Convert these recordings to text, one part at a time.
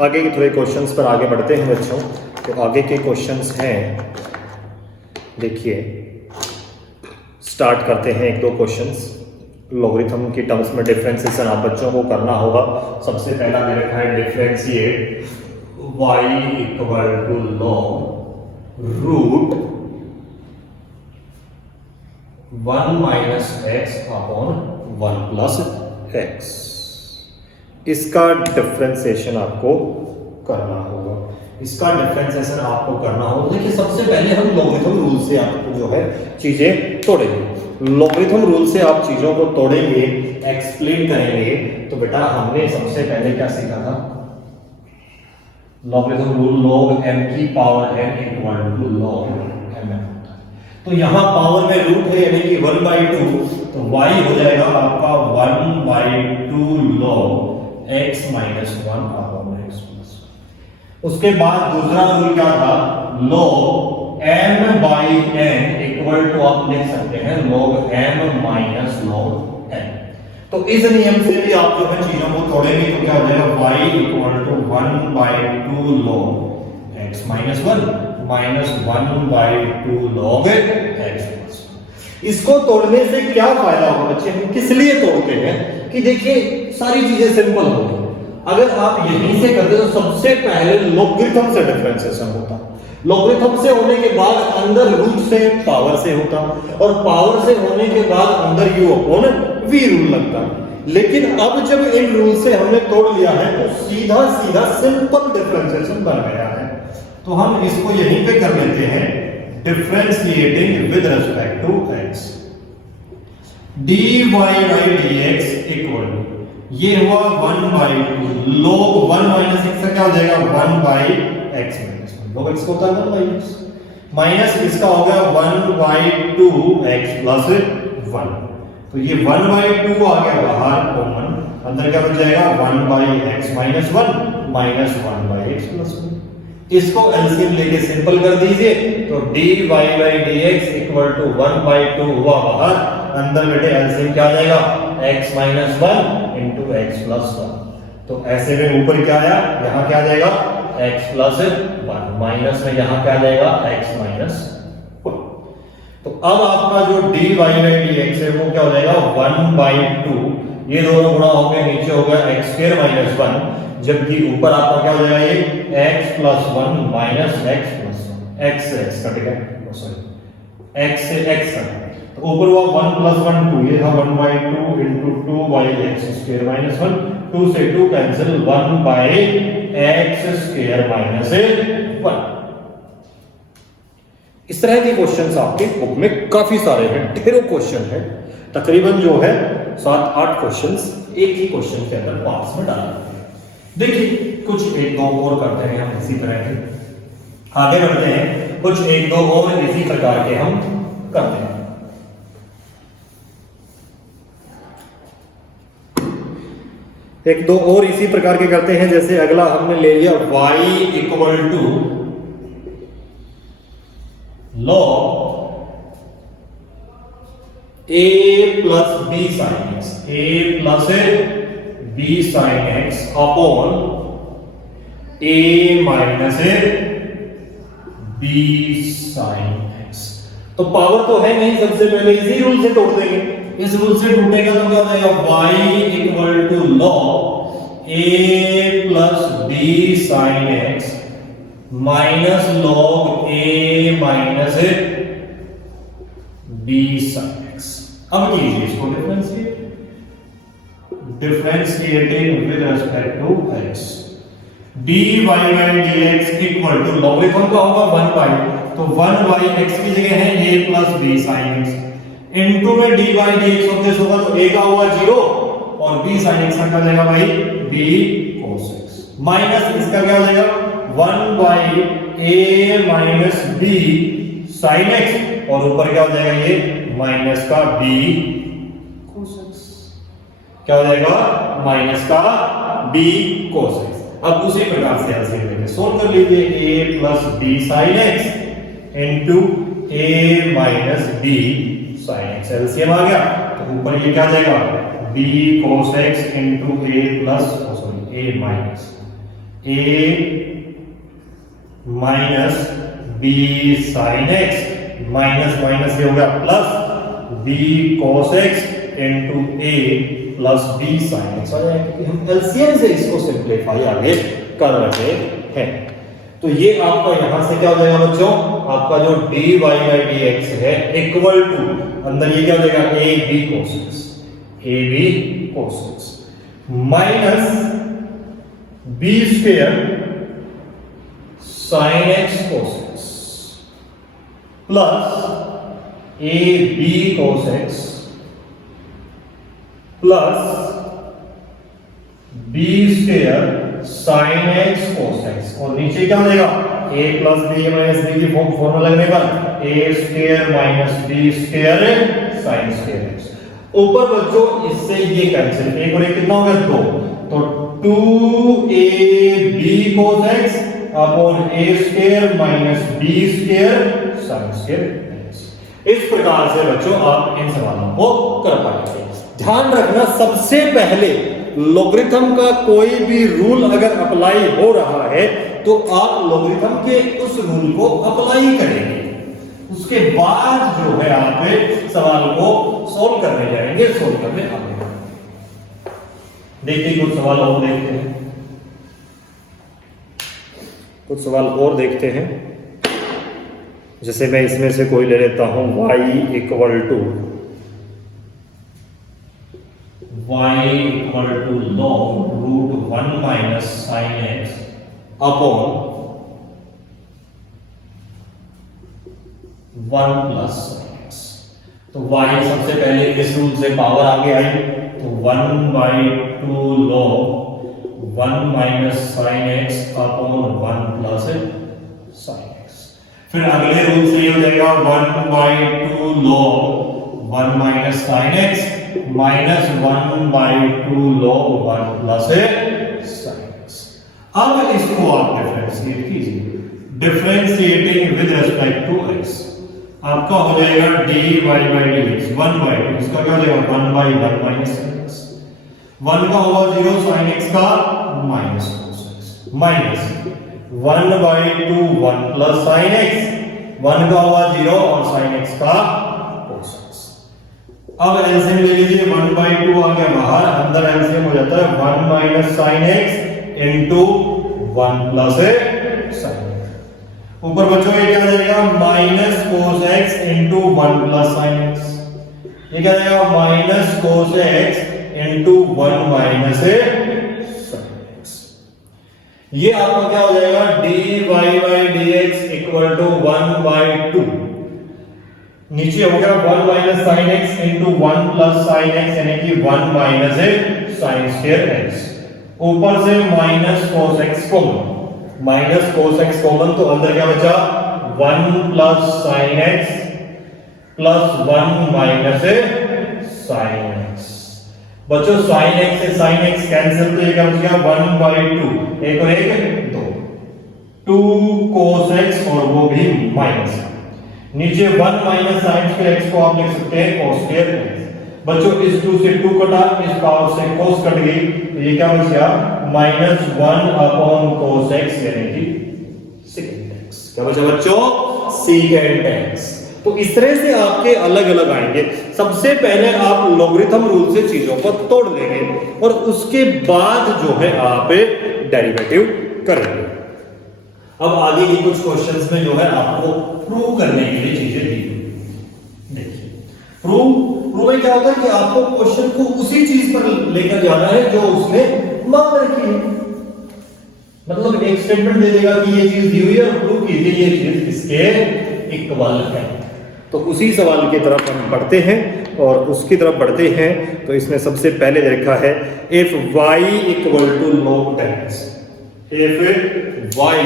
आगे के थोड़े क्वेश्चंस पर आगे बढ़ते हैं बच्चों। तो आगे के क्वेश्चंस हैं, देखिए स्टार्ट करते हैं एक दो क्वेश्चंस। लॉगरिथम की टर्म्स में डिफरेंशिएशन आप बच्चों को करना होगा। सबसे पहला मेरे है differentiate y equal to log root 1 minus x upon 1 plus x. इसका डिफरेंशिएशन आपको करना होगा। इसका डिफरेंशिएशन आपको करना होगा। देखिए सबसे पहले हम लॉगरिथम रूल से आपको जो है चीजें तोड़ेंगे। लॉगरिथम रूल से आप चीजों को तोड़ेंगे, एक्सप्लेन करेंगे। तो बेटा हमने सबसे पहले क्या सीखा था? लॉगरिथम रूल log m की power n equal to log mn होता है। तो यहां पावर में रूट है यानी कि 1/2, तो y हो जाएगा आपका 1/2 log x minus 1 upon x plus. उसके बाद दूसरा रूल क्या था? log m/n इक्वल टू आप लिख सकते हैं log m minus log n। तो इस नियम से भी आप जो है चीजों को तोड़ेंगे तो क्या हो जाएगा? y equal to 1/2 log x minus 1 minus 1/2 log x plus. इसको तोड़ने से क्या फायदा होगा बच्चे? हम किस लिए तोड़ते हैं कि देखिए सारी चीजें सिंपल होगी। अगर आप यहीं से करते तो सबसे पहले लॉगरिथम से डिफरेंशिएशन होता, लॉगरिथम से होने के बाद अंदर रूट से पावर से होता, और पावर से होने के बाद अंदर u अपॉन v रूल लगता। लेकिन अब जब इन रूल से हमने तोड़ लिया है तो सीधा सीधा सिंपल डिफरेंशिएशन बन गया है। तो हम इसको यहीं पे कर लेते हैं, differentiating with respect to x। dy by dx equal ये हुआ 1/2 log 1 माइनस x का क्या हो जाएगा? 1/x माइनस 1 log x होता है 1/x माइनस इसका हो गया 1/2x प्लस 1। तो ये 1/2 आ गया बाहर कॉमन, अंदर क्या बच जाएगा? 1/x minus 1 minus 1/x plus 1। इसको एलसीएम लेके सिंपल कर दीजिए तो dy by dx equal to 1/2 हुआ बाहर, अंदर बेटे एलसीएम क्या आ जाएगा? x minus 1 into x plus 1। तो ऐसे में ऊपर क्या आया? यहाँ क्या आ जाएगा? x प्लस 1 माइनस में यहाँ क्या आ जाएगा? x minus 1। तो अब आपका जो dy by dx है वो क्या हो जाएगा? 1/2, ये दोनों गुणा हो गए, नीचे हो गया x स्क्वायर माइनस 1, जबकि ऊपर आपका क्या हो जाएगा? ये x plus 1 minus x plus 1। x से x कटेगा, सॉरी x से x कटेगा। तो ऊपर हुआ 1 प्लस 1 2, ये था 1/2 इंटू 2/x स्क्वायर माइनस 1, 2 से 2 कैंसिल, 1/x स्क्वायर माइनस 1। इस तरह के क्वेश्चंस आपके बुक में काफी सारे हैं, ढेरों क्वेश्चन है। तकरीबन जो है 7-8 क्वेश्चंस एक ही क्वेश्चन के अंदर पास में डाले हैं। देखिए कुछ एक दो और करते हैं हम इसी तरह के, आगे बढ़ते हैं। कुछ एक दो और इसी प्रकार के हम करते हैं। एक दो और इसी प्रकार के करते हैं। जैसे अगला हमने ले लिया y equal to log a plus b sin x, a plus b sin x upon a minus b sin x। तो पावर तो है नहीं, सबसे पहले इसी रूल से तोड़ देंगे। इस रूल से टूटेगा तो क्या हो जाएगा? y equal to log a plus b sin x minus log a minus b sin x। अब कीजिए इसको differentiating with respect to x। dy by dx equal to logarithm का होगा 1/, तो 1/x की जगह है a plus b sin x, into में dy by dx होते होगा तो a का होगा 0 और b sin x का जाएगा भाई b cos x, माइनस इसका क्या हो जाएगा? 1/a minus b sin x, और ऊपर क्या हो जाएगा? ये माइनस का b cos x। क्या हो जाएगा? माइनस का b cos x। अब उसी प्रकार से एलसीएम लेके सोल्व कर लीजिए, a plus b sin x into a minus b sin x। LCM आ गया तो ऊपर ये क्या आ जाएगा? b cos x into a plus, sorry a minus a minus b sine x minus minus ये हो गया plus b cos x into a plus b sine x। क्योंकि हम एलसीएम से इसको सिंप्लीफाई आगे कर रहे हैं। तो ये आपका यहां से क्या हो जाएगा बच्चों, आपका जो dy by dx है इक्वल टू अंदर ये क्या हो जाएगा ab cos x minus b square sin x cos x plus ab cos x plus b square sin x cos x और नीचे क्या हो जाएगा a plus b minus b की फॉर्मूला लगने पर a square minus b square sin square x। ऊपर बच्चों इससे ये कैंसिल, एक और एक कितना हो गया 2, तो 2ab cos x upon a square minus b square sin square x। इस प्रकार से बच्चों आप इन सवालों को कर पाएंगे। ध्यान रखना सबसे पहले लॉगरिथम का कोई भी रूल अगर अप्लाई हो रहा है तो आप लॉगरिथम के उस रूल को अप्लाई करेंगे, उसके बाद जो है आप सवाल को सॉल्व करने जाएंगे, सॉल्व करने आगे। देखिए कुछ सवाल और देखते हैं, कुछ सवाल और देखते हैं। जैसे मैं इसमें से कोई ले लेता हूं y equal to log root 1 minus sine x upon 1 plus sine x. तो y सबसे पहले इस रूल से पावर आगे आई तो 1/2 log 1 minus sine x upon 1 plus sine x. फिर अगले रूल से ये हो जाएगा 1/2 log 1 minus sine x minus 1/2 log 1 plus sine x. अब इसको आप डिफरेंशिएट कीजिए, differentiating with respect to x आपका हो जाएगा dy by dx 1/2, इसका क्या हो जाएगा 1/1 माइनस sin x, 1 का होगा 0 sin x का minus cos x minus 1/2 1 plus sin x, 1 का होगा 0 और sin x का cos x। अब एलसीएम ले लीजिए, 1/2 आ गया बाहर, अंदर एलसीएम हो जाता है 1 minus sin x into 1 plus sin x। ऊपर बच्चों ये क्या हो जाएगा minus cos x into 1 plus sin x, ये क्या हो जाएगा minus cos x into 1 minus sin x। ये आपका क्या हो जाएगा dy by dx equal to 1/2, नीचे हो गया 1 minus sine x into 1 plus sine x यानी कि 1 माइनस साइन स्क्वायर एक्स, ऊपर से minus cos x common, minus cos x common तो अंदर क्या बचा 1 plus sine x plus 1 minus sine x. बच्चों साइन एक्स से साइन एक्स कैंसिल तो ये क्या बच गया 1/2, एक और एक 2 cos x और वो भी माइनस, नीचे 1 माइनस साइन स्क्वायर x को आप लिख सकते हैं cos स्क्वायर x। बच्चों इस 2 से 2 कटा, इस पावर से cos कट गई तो ये क्या बच गया माइनस 1 अपॉन cos x यानी कि secant x। क्या बचा बच्चों secant x। तो इस तरह से आपके अलग अलग आएंगे। सबसे पहले आप लॉगरिथम रूल से चीजों को तोड़ देंगे और उसके बाद जो है आप डेरिवेटिव करेंगे। अब आगे की कुछ क्वेश्चंस में जो है आपको प्रूव करने के लिए चीजें दी। देखिए प्रूव में क्या होता है कि आपको क्वेश्चन को उसी चीज पर लेकर जाना है जो उसने मांग रखी है। मतलब एक स्टेटमेंट दे देगा कि ये चीज दी हुई है और प्रूव कीजिए ये चीज इसके इक्वल है। तो उसी सवाल की तरफ हम बढ़ते हैं और उसकी तरफ बढ़ते हैं। तो इसमें सबसे pहले देखा है if y equal to log 10, if y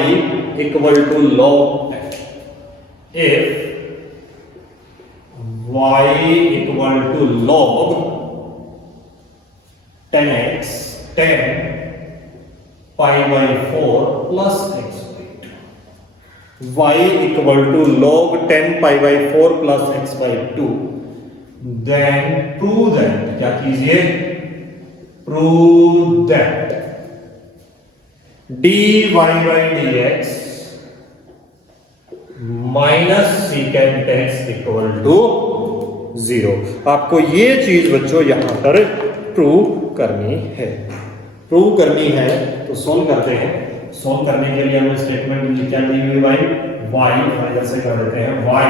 equal to log 10, if y equal to log 10x 10 pi by 4 plus x by 2, y equal to log 10 pi by 4 plus x by 2, then prove that, क्या कीजिए prove that dy by dx minus secant x equal to 0। आपको ये चीज बच्चों यहां पर prove करनी है। प्रूव करनी है तो सोल्व करते हैं। सोल्व करने के लिए हमें स्टेटमेंट क्या दी हुई भाई, y इधर से कर देते हैं, y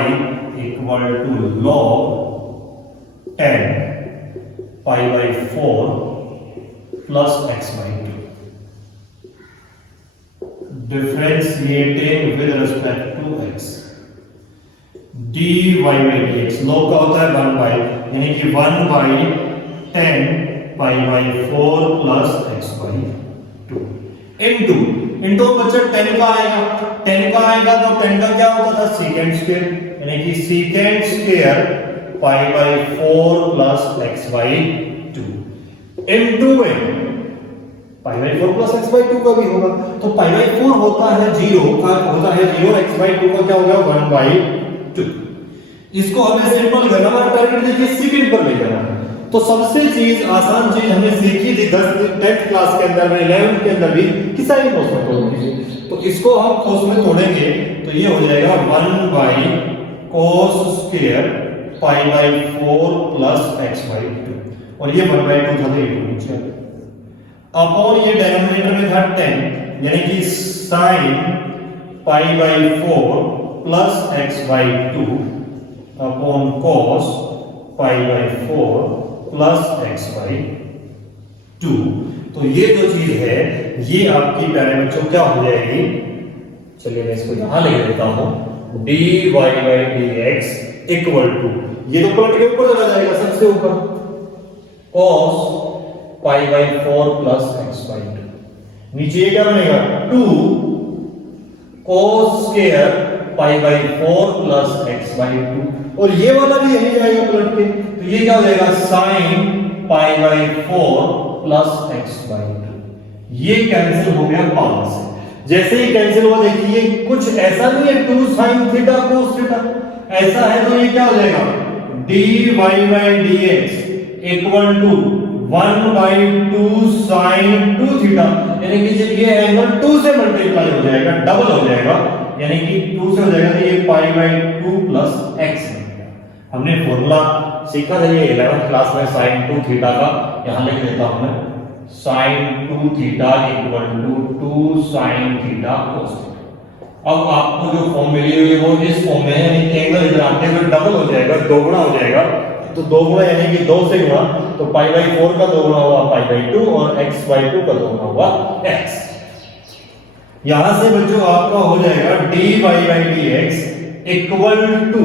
equal to log 10 pi by 4 plus x by 2 differentiating with respect to x dy by dx log का होता है 1 बाई, यानी कि 1 by 10 pi by 4 plus x by 2 into बच्चा 10 का आएगा तो 10 का क्या होता था सेकेंड स्क्वायर, यानी कि second square pi by 4 plus x by 2 into में pi by 4 plus x by 2 का भी होगा, तो पाई बाई 4 होता है 0 का होता है 0, x बाई 2 का क्या हो गया 1 बाई 2। इसको हमें सिंपल करना है, टारगेट देखिए सेकंड पर ले जाना है। तो सबसे चीज आसान चीज हमने सीखी थी 10th क्लास के अंदर में, 11th के अंदर भी कि साइन कोस में तोड़ दीजिए। तो इसको हम कोस में तोड़ेंगे तो ये हो जाएगा 1 by cos square pi by 4 plus x by 2, और ये 1 बाई 2 था, ये नीचे अपॉन ये डिनोमिनेटर में था 10, यानी कि sine pi by 4 plus x by 2 upon cos pi by 4 plus x by 2। तो ये जो चीज है ये आपकी प्यारे बच्चों क्या हो जाएगी, चलिए मैं इसको यहां लिख देता हूं, dy by dx equal to, ये तो पलट के ऊपर चला जाएगा सबसे ऊपर, cos pi by 4 plus x by 2, नीचे ये क्या बनेगा 2 cos square pi by 4 plus x by 2, और ये वाला भी यही जाएगा पलट के, तो ये क्या हो जाएगा sin pi by 4 plus x by 2, ये कैंसिल हो गया 5 से। जैसे ही कैंसिल हुआ देखिए कुछ ऐसा नहीं है 2 sin थीटा cos थीटा, ऐसा है तो ये क्या हो जाएगा dy by dx equal to 1 by 2 sin 2 theta, यानी कि जब ये एंगल 2 से मल्टीप्लाई हो जाएगा, डबल हो जाएगा, यानी कि 2 से हो जाएगा तो ये पाई बाई 2 प्लस x बनेगा। हमने फॉर्मूला सीखा था ये 11th क्लास में sin 2 थीटा का, यहां लिख देता हूं मैं, sin 2 theta equal to 2 sin theta cos theta. अब आपको जो फॉर्म मिली हुई है वो इस फॉर्म में है, यानी एंगल इधर आते हुए डबल हो जाएगा, दोगुना हो जाएगा, तो दोगुना यानी कि 2 से गुणा, तो पाई बाई 4 का दोगुना हुआ पाई बाई 2 और x बाई 2 का दोगुना हुआ x। यहां से बच्चों आपका हो जाएगा dy by dx equal to,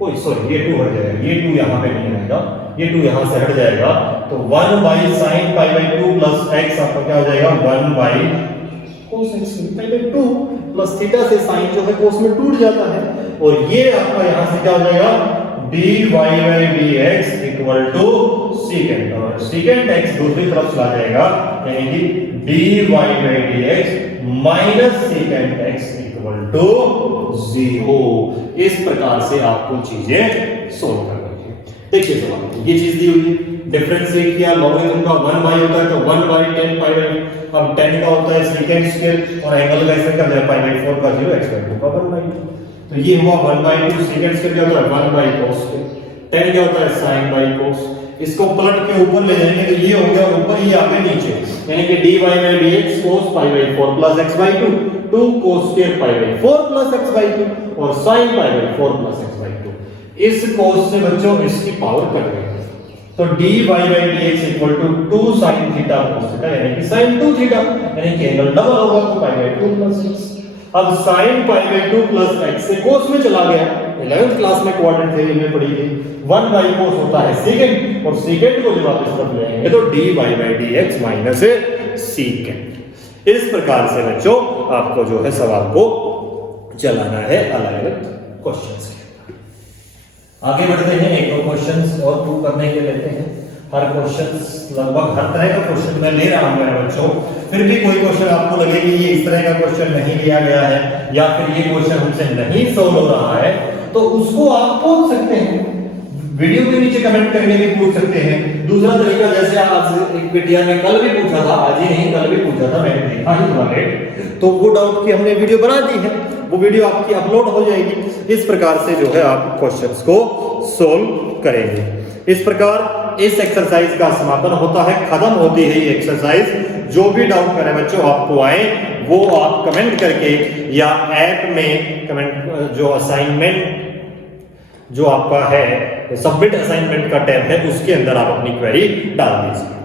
ओए सॉरी ये 2 हट जाएगा, ये 2 यहां पे नहीं आएगा, ये 2 यहां से हट जाएगा, तो 1 by sin pi by 2 plus x आपका क्या हो जाएगा 1 by cos x pi by 2 plus theta से sin जो है cos में टूट जाता है, और ये आपका यहां से क्या हो जाएगा dy by dx equal to secant, और secant x दूसरी तरफ चला जाएगा, यानी कि dy by dx minus secant x equal to 0। इस प्रकार से आपको चीजें सोल्व करनी है। देखिए सवाल ये चीज दी हुई है, डिफरेंशिएट किया, लॉगरिथम का 1 बाई होता है तो 1 बाई 10 पाई बाई, अब 10 का होता है secant स्क्वायर और एंगल का ऐसे कर दिया पाई बाई 4 का 0 x बाई 2 का 1 बाई 2, तो ये हुआ 1 बाई 2, secant स्क्वायर क्या होता है 1 बाई cos स्क्वायर, 10 क्या होता है sin बाई cos, इसको पलट के ऊपर ले जाएंगे तो ये हो गया ऊपर, ये आ गया नीचे, यानी कि dy by dx cos pi by 4 plus x by 2, 2 cos square pi by 4 plus x by 2 और sin pi by 4 plus x by 2। इस cos से बच्चों इसकी पावर कट गई, तो dy by dx equal to 2 sin theta cos theta, यानी कि sin 2 theta, यानी कि एंगल डबल होगा तो पाई बाई 2 प्लस x। अब sin pi by 2 plus x से cos में चला गया, 11th क्लास में क्वाड्रेंट थ्योरी में पढ़ी थी, 1 बाई cos होता है secant, और secant को जब आप इस तरफ ले आएंगे तो dy by dx minus secant। इस प्रकार से बच्चों आपको जो है सवाल को चलाना है अलग-अलग क्वेश्चंस के। आगे बढ़ते हैं, एक दो क्वेश्चंस और प्रूव करने के लेते हैं। हर क्वेश्चंस लगभग हर तरह का क्वेश्चन मैं ले रहा हूं मेरे बच्चों, फिर भी कोई क्वेश्चन आपको लगे कि ये इस तरह का क्वेश्चन नहीं लिया गया है या फिर ये क्वेश्चन हमसे नहीं सॉल्व हो रहा है, तो उसको आप पूछ सकते हैं, वीडियो के नीचे कमेंट करके भी पूछ सकते हैं। दूसरा तरीका, जैसे आज एक बिटिया ने कल भी पूछा था, आज ही नहीं कल भी पूछा था, मैंने देखा ही थोड़ा लेट, तो वो डाउट की हमने वीडियो बना दी है, वो वीडियो आपकी अपलोड हो जाएगी। इस प्रकार से जो है आप क्वेश्चंस को सोल्व करेंगे। इस प्रकार इस एक्सरसाइज का समापन होता है, खत्म होती है ये एक्सरसाइज। जो भी डाउट करें बच्चों आपको आए वो आप कमेंट करके या ऐप में कमेंट जो असाइनमेंट जो आपका है सबमिट असाइनमेंट का टैब है उसके अंदर आप अपनी क्वेरी डाल दीजिए।